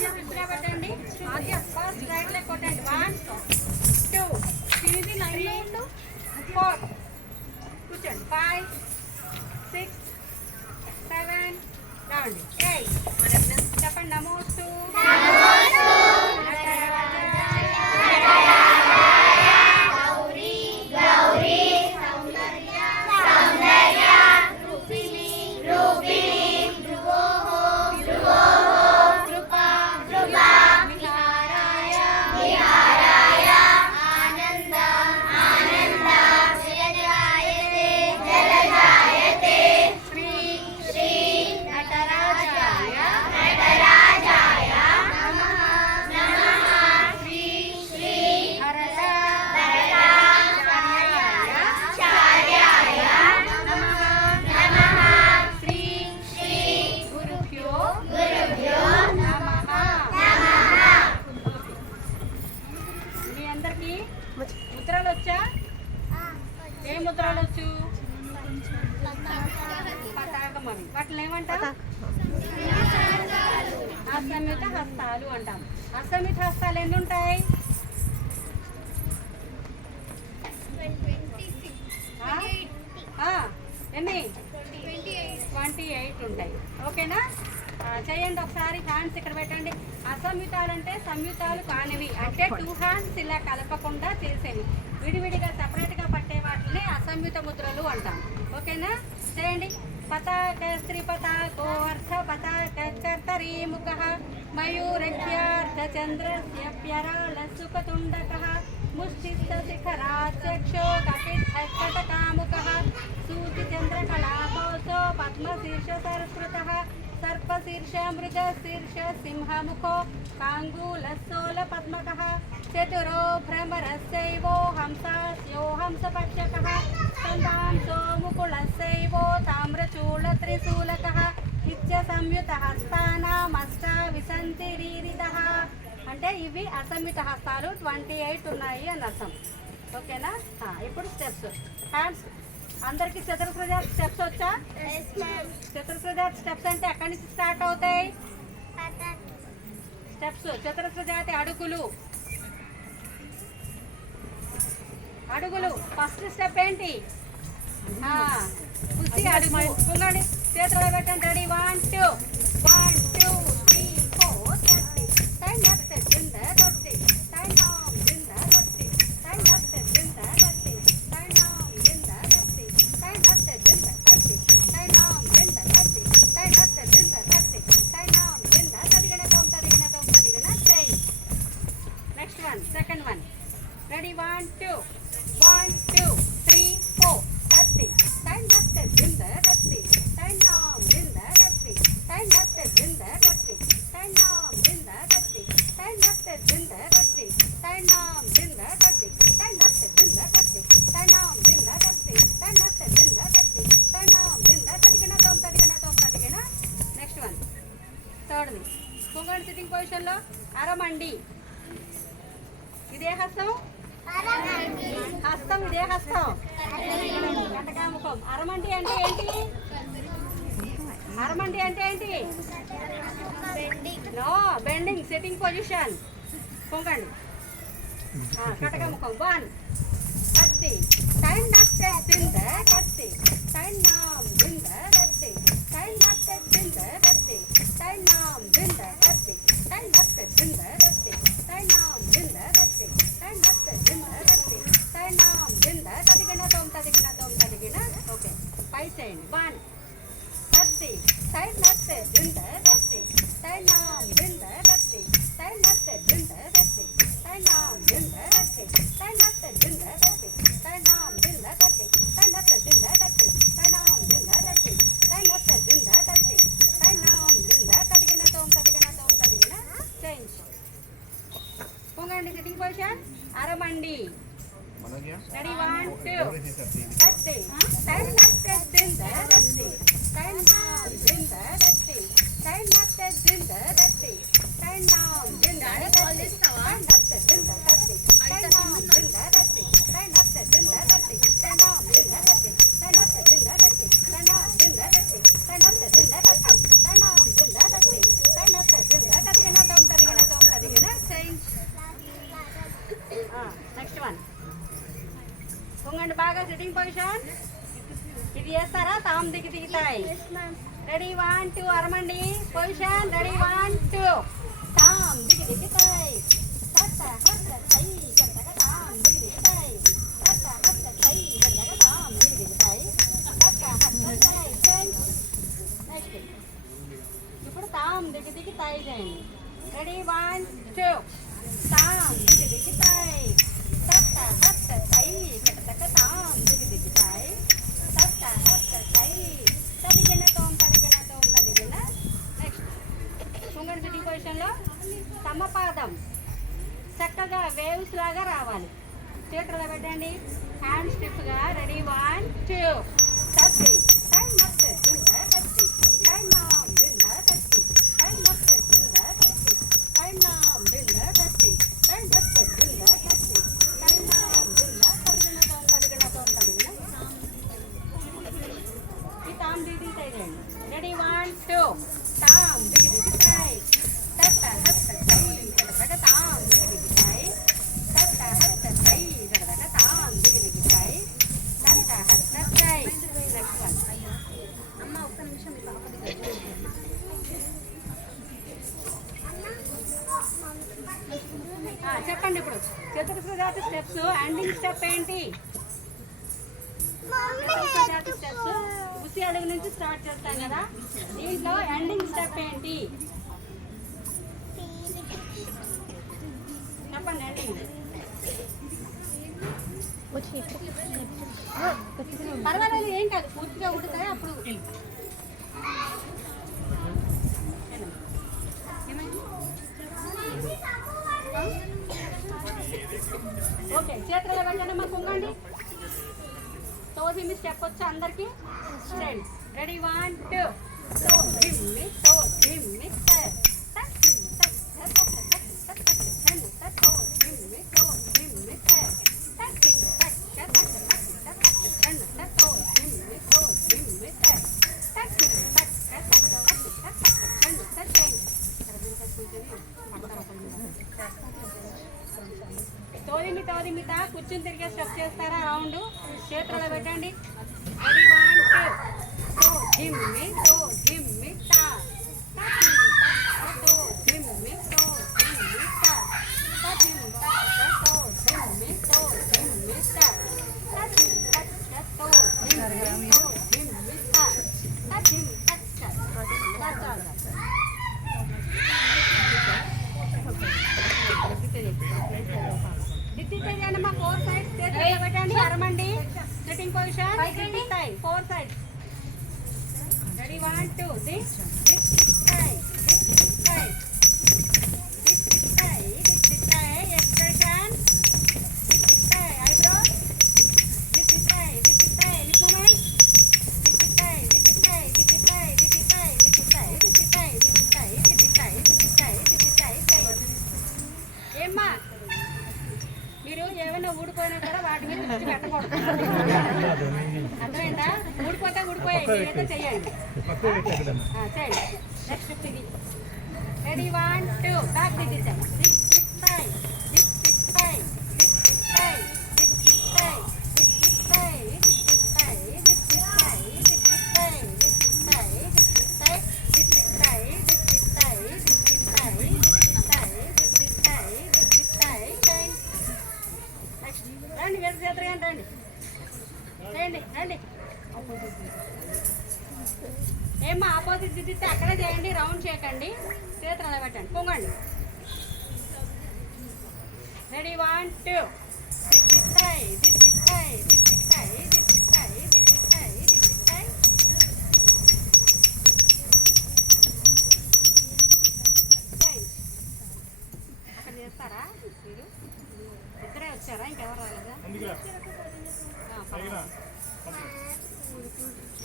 ఇక్కడ పెట్టండి. ఆద్య first right leg కొట్టండి. 1 2 తిరిగి 9 4 కూర్చోండి. 5 6 7 రావండి. 8 చెప్పండి. నమోస్తు ముద్రలు వచ్చా? ఏ ముద్రలు వచ్చు? పతాకం. అవి వాటిని ఏమంటాం? అసమిత హస్తాలు అంటాం. అసమిత హస్తాలు ఎన్ని ఉంటాయి? ఎన్ని? 28 ఉంటాయి. ఓకేనా? చేయండి ఒకసారి. హ్యాండ్స్ ఇక్కడ పెట్టండి. అసంయుతాలు అంటే సంయుతాలు కానివి, అంటే 2 హ్యాండ్స్ ఇలా కలపకుండా చేసేవి. విడివిడిగా సపరేట్గా పట్టే వాటిని అసంయుత ముద్రలు అంటాం. ఓకేనా? చేయండి. పతాక స్త్రీ పతాకో అర్థ పతాక కర్తరీముఖ మయూరఖ్యార్థ చంద్రస్య ప్యరాళ సుఖతుండక ముష్టిస్థ శిఖరాచక్షో కపిత్కటకాముఖ సూచి చంద్రకళాకోశో పద్మశీర్ష సరస్వతః సర్పశీర్ష మృగశీర్ష సింహముఖో కాంగూలసోల పద్మకః చతురో భ్రమరస్యైవో హంసాస్యో హంసపక్షకః సందాంసో ముకుళస్యైవో తామ్రచూళ త్రిశూలకః నిత్య సంయుత హస్తానామష్ట విసంతిరీరితః. అంటే ఇవి అసంయుత హస్తాలు 28 ఉన్నాయి అని అర్థం. ఓకేనా? ఇప్పుడు స్టెప్స్. హ్యాండ్స్ అందరికి చతురస్రజాతి స్టెప్స్ వచ్చా? చతురస్రజాతి స్టెప్స్ అంటే ఎక్కడి నుంచి స్టార్ట్ అవుతాయి? స్టెప్స్ చతురస్రజాతి అడుగులు. అడుగులు ఫస్ట్ స్టెప్ ఏంటి? అడుగు. చూడండి, చేతుల్లో పెట్టండి. రెడీ? 1 2 1 2 3 4 30 టైం లెఫ్ట్ జింద 30 టైం ఆమ్ జింద 30 టైం లెఫ్ట్ జింద 30 టైం ఆమ్ జింద 30 టైం లెఫ్ట్ జింద 30 టైం ఆమ్ జింద 30 టైం లెఫ్ట్ జింద 30 టైం ఆమ్ జింద తదిగణ చేయి. Next one, second one. Ready? 1 2 1 2 3 4 30 time left జింద 30 టైం ఆమ్ జింద 30 టైం లెఫ్ట్ జింద 30 టైం ఆమ్ జింద 30 టైం లెఫ్ట్ జింద 30 టైం ఆమ్ జింద 30 టైం లెఫ్ట్ జింద 30 టైం ఆమ్ జింద 30 టైం లెఫ్ట్ జింద 30 టైం ఆమ్ జింద తదిగణ. నెక్స్ట్ వన్, థర్డ్ ది. కొంగండి సిట్టింగ్ పొజిషన్ లో అరమండి. ఇదే హస్తం, హస్తం ఇదే హస్తం. కటకాముఖం. అరమండి అంటే ఏంటి? అరమండి అంటే ఏంటి? No, bending sitting position. కొంగండి. కటకాముఖం. 1 30 టైం లెఫ్ట్ జింద 30 టైం ఆమ్ జింద 30 టైం లెఫ్ట్ జింద 30 టైం ఆమ్ జింద 30 టైం లెఫ్ట్ జింద 30 టైం ఆమ్ జింద 30 టైం లెఫ్ట్ జింద 30 టైం ఆమ్ జింద తదిగణ. ఓకే, పై చేయండి. 1 30 టైం లెఫ్ట్ జింద 30 టైం ఆమ్ జింద 30 టైం లెఫ్ట్ జింద 30 టైం ఆమ్ జింద 30 టైం లెఫ్ట్ జింద 30 టైం ఆమ్ జింద 30 టైం లెఫ్ట్ జింద 30 టైం ఆమ్ జింద 30 టైం లెఫ్ట్ జింద 30 టైం ఆమ్ జింద తదిగణ. చేంజ్. పొంగండి సిట్టింగ్ పొజిషన్. అరమండి. రెడీ? 1 2 30 టైం లెఫ్ట్ జింద 30 టైం ఆమ్ జింద 30 టైం లెఫ్ట్ జింద 30 టైం ఆమ్ జింద 30 టైం లెఫ్ట్ జింద 30 టైం ఆమ్ జింద 30 టైం లెఫ్ట్ జింద 30 టైం ఆమ్ జింద 30 టైం లెఫ్ట్ జింద 30 టైం ఆమ్ జింద 30 టైం లెఫ్ట్ జింద 30 టైం ఆమ్ జింద 30 టైం లెఫ్ట్ జింద 30 బాగా సిట్టింగ్ పొజిషన్. ఇది చేస్తారా? తాము దిగి దిగుతాయి. Ready 1 2 అరమండి position. రెడీ 1 2 తాము దిగి దిగుతాయి. తట్ట హట్ట తై కడతక తాము దిగి దిగుతాయి. తట్ట హట్ట తై కడతక తాము దిగి దిగుతాయి. తట్ట హట్ట తై చేంజ్. నెక్స్ట్ ఇప్పుడు తాము దిగి దిగుతాయి చేయండి. రెడీ 1 2 తాము దిగి దిగుతాయి. తట్ట హట్ట తై కడతక తాము దిగి దిగుతాయి. తట్ట హట్ట తై తదిగిన తోం తదిగిన తోం తదిగిన. నెక్స్ట్ కుంగడి సిట్టింగ్ పొజిషన్లో సమపాదం చక్కగా వేవ్స్ లాగా రావాలి. చేతులు పెట్టండి. హ్యాండ్ స్టిఫ్గా. రెడీ 1 2 తత్తి టైం మస్తు జిందా తత్తి టైం నామ్ జిందా తత్తి టైం మస్తు జిందా తత్తి టైం నామ్ జిందా తత్తి టైం మస్తు జిందా తత్తి టైం నామ్ జిందా తదిగిన తోం తదిగిన తోం తదిగిన. ఈ తాం దిగి దిగుతాయి. రెడీ 1 2 తాం దిగి దిగుతాయి. తట్ట హత్త తై కడతక తాం దిగి దిగుతాయి. తట్ట హత్త తై కడతక తాం దిగి దిగుతాయి. తట్ట హత్త తై. Next one. అమ్మ ఒక్క నిమిషం మీ పాప చెప్పండి. ఇప్పుడు చతుర్భుజాతి స్టెప్స్ ఎండింగ్ స్టెప్ ఏంటి? చతుర్భుజాతి స్టెప్స్ ఉసి అడుగు నుంచి స్టార్ట్ చేస్తాం కదా. దీంట్లో ఎండింగ్ స్టెప్ ఏంటి చెప్పండి. ఎండింగ్ పర్వాలేదు, ఏం కాదు, పూర్తిగా ఉడుతాయి అప్పుడు. ఓకే, చేతులు వెంటనే కుంగండి. తోదిమి స్టెప్ వచ్చి అందరికి స్టాండ్. రెడీ 1 2 తో దిమ్మి తో దిమ్మి టక్ టక్ టక్ టక్ టక్ టక్ టక్ టక్ తో దిమ్మి తో దిమ్మి టక్ టక్ టక్ టక్ టక్ టక్ టక్ తో దిమ్మి తో దిమ్మి టక్ టక్ టక్ టక్ టక్ టక్ టక్ తోదిమి తోదిమి తా కూర్చుని తిరిగే స్టెప్ చేస్తారా? రౌండ్ చేతులలో పెట్టండి. రెడీ 1 2 తో దిమ్మి తో దిమ్మి టా తో దిమ్మి తో దిమ్మి టా తో దిమ్మి తో దిమ్మి టా తో దిమ్మి తో దిమ్మి టా దిద్దితేనమ్మా. 4 సైడ్స్ చేతులు పెట్టండి. అరమండి సిట్టింగ్ పొజిషన్. 4 సైడ్స్. రెడీ 1 2 దిస్ దిస్ టై దిస్ దిస్ టై దిస్ దిస్ టై దిస్ టై ఎక్స్ప్రెషన్ దిస్ దిస్ టై ఐబ్రోస్ దిస్ దిస్ టై లిప్ మూమెంట్ దిస్ టై దిస్ టై దిస్ టై దిస్ టై దిస్ టై దిస్ టై దిస్ టై దిస్ టై దిస్ టై దిస్ టై టై. ఏమ్మా మీరు ఏమైనా ఊడిపోయినా కూడా వాటి మీద దృష్టి పెట్టకూడదు. అర్థమైందా? ఊడిపోతే ఊడిపోయాయి, మీరైతే చెయ్యండి. చేయండి. నెక్స్ట్ ఇది. రెడీ 1 2 బ్యాక్ దిద్దిద్దాం. దిస్ దిస్ టై దిస్ దిస్ టై దిస్ దిస్ టై దిస్ దిస్ టై దిస్ దిస్ టై దిస్ దిస్ టై దిస్ దిస్ టై దిస్ దిస్ టై దిస్ దిస్ టై దిస్ దిస్ టై దిస్ దిస్ టై దిస్ దిస్ టై దిస్ దిస్ టై దిస్ దిస్ టై దిస్ దిస్ టై చేయండి. నెక్స్ట్ రండి, వేరు చేద్దరు కానీ రండి, చేయండి రండి. ఏమ్మా ఆపోజిట్ దిద్దితే అక్కడే చేయండి, రౌండ్ చేయకండి. చేతులు అలా పెట్టండి, పొంగండి. రెడీ 1 2 దిద్దిస్తాయి దిద్దిస్తాయి దిద్దిస్తాయి దిద్దిస్తాయి దిద్దిస్తాయి దిద్దిస్తాయి. అక్కడ చేస్తారా? మీరు ఇద్దరే వచ్చారా? ఇంకెవరు రాలేదా?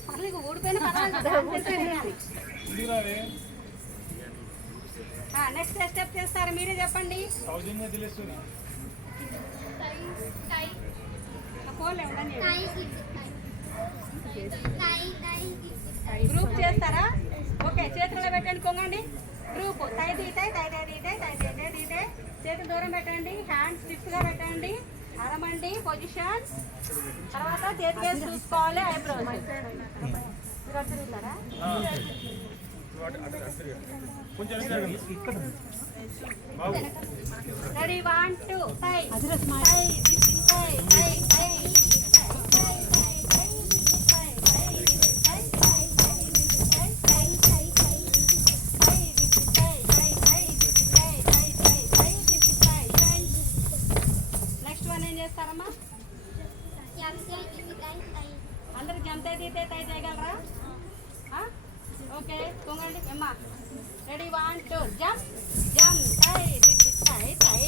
పర్లేదు, ఊడిపోయినా పర్వాలేదు. నెక్స్ట్ స్టెప్ చేస్తారు, మీరే చెప్పండి. గ్రూప్ చేస్తారా? ఓకే, చేతుల్లో పెట్టండి, కొంగండి. గ్రూప్ తై తీతాయి తై తై తీతాయి తై తై తై తీతాయి. చేతులు దూరం పెట్టండి, హ్యాండ్ స్టిఫ్గా పెట్టండి. అరమండి పొజిషన్. తర్వాత చేతి వేసి చూసుకోవాలి. ఐబ్రోస్ తిరుగుతారా? రెడీ 1 2 టై టై టై టై టై చేస్తారమ్మా? అందరు జంప్ అయితే టై చేయగలరా? ఓకే కొంగండి అమ్మా. రెడీ 1 2 జంప్ జంప్ టై దిట్టి టై టై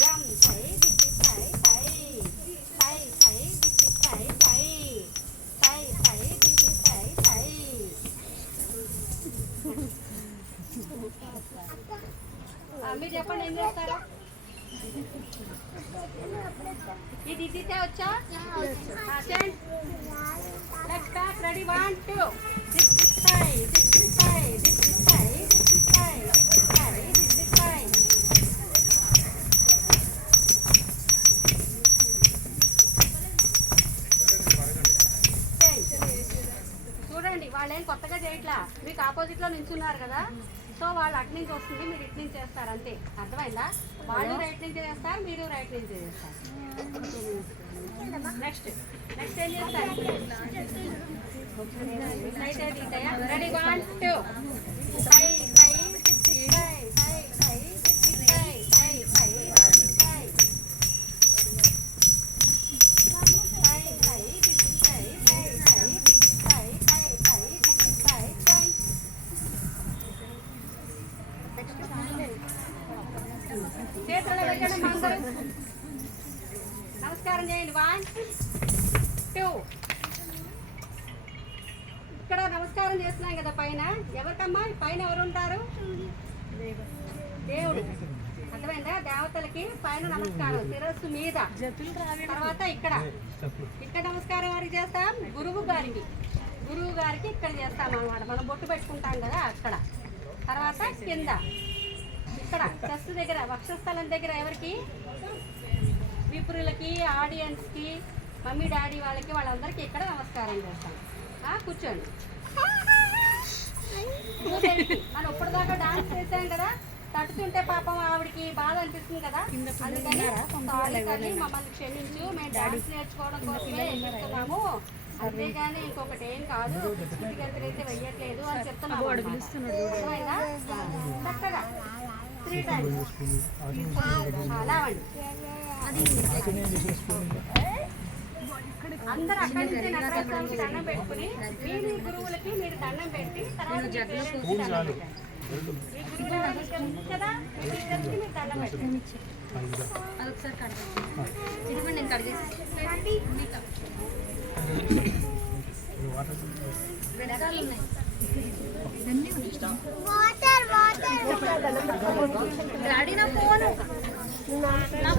జంప్ టై దిట్టి టై టై టై టై దిట్టి టై టై టై టై దిట్టి టై టై. మీరు చెప్పండి ఏం చేస్తారు? ఇది ఇదితే వచ్చా? Next back. రెడీ 1 2 టై దిట్టి టై దిట్టి టై దిట్టి టై దిట్టి టై దిట్టి టై. చూడండి వాళ్ళేం కొత్తగా చేయట్లా, మీకు ఆపోజిట్లో నిల్చున్నారు కదా, సో వాళ్ళు అటు నుంచి వస్తుంది, మీరు ఇటు నుంచి చేస్తారు అంతే. అర్థమైందా? వాళ్ళు రైట్ నుంచి చేస్తారు, మీరు రైట్ నుంచి చేస్తారు. నెక్స్ట్ నెక్స్ట్ ఏం చేస్తారు? రెడీ 1 2 టై టై దిట్టి టై టై టై దిట్టి టై టై టై దిట్టి టై టై టై దిట్టి టై టై టై దిట్టి టై టై టై దిట్టి టై టై. చేతులు పెట్టండి అందరూ. నమస్కారం చేయండి. 1 2. ఇక్కడ నమస్కారం చేస్తున్నాం కదా పైన. ఎవరికమ్మా పైన ఎవరు ఉంటారు? దేవుడు. అర్థమైందా? దేవతలకి పైన నమస్కారం శిరస్సు మీద. తర్వాత ఇక్కడ ఇక్కడ నమస్కారం ఎవరికి చేస్తాం? గురువు గారికి. గురువు గారికి ఇక్కడ చేస్తాం అన్నమాట. మనం బొట్టు పెట్టుకుంటాం కదా అక్కడ. తర్వాత కింద ఇక్కడ చెస్ట్ దగ్గర వక్షస్థలం దగ్గర ఎవరికి? విపురులకి, ఆడియన్స్కి, మమ్మీ డాడీ వాళ్ళకి, వాళ్ళందరికీ ఇక్కడ నమస్కారం చేస్తాం. కూర్చోండి. మనం ఇప్పటిదాకా డాన్స్ చేసాం కదా, తట్టుతుంటే పాపం ఆవిడకి బాధ అనిపిస్తుంది కదా, అందుకని సారీ మమ్మల్ని క్షమించు, మేము డాన్స్ నేర్చుకోవడం కోసమే నేర్చుకున్నాము, అంతేగాని ఇంకొకటి ఏం కాదు, అయితే వెయ్యట్లేదు అని చెప్తున్నాము. చక్కగా 3 times అలావండి. అందరు అక్కడి నుంచి నటరాజస్వామికి దండం పెట్టుకుని మీ గురువులకి మీరు దండం పెట్టి తర్వాత కదా మీ టీచర్స్కి మీరు దండం పెట్టండి. డాడీ నా ఫోను